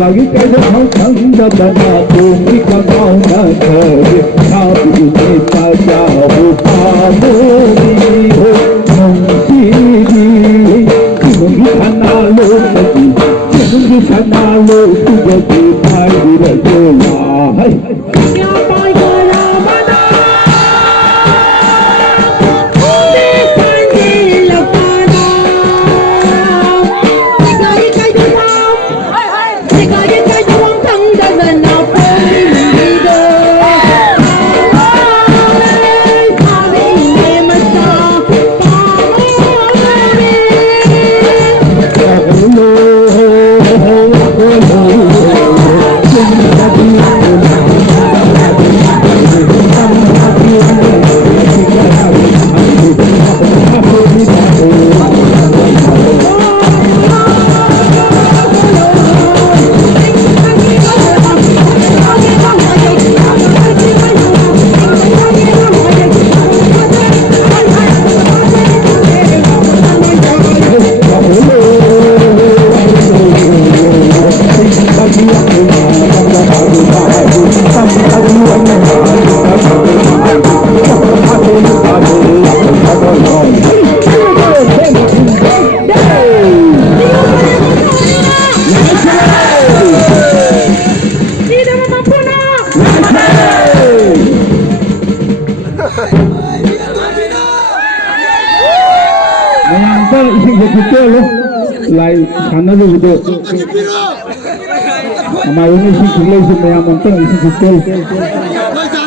lagi kaja hangga dana tumi kamau na kare sabi ne saja ho pamu ho mungsi di mungi kanalo mungi kanalo tujati pai dirajola hai kya pai kara mana lai sana lu do ama ini si kulai si maya montong isi betul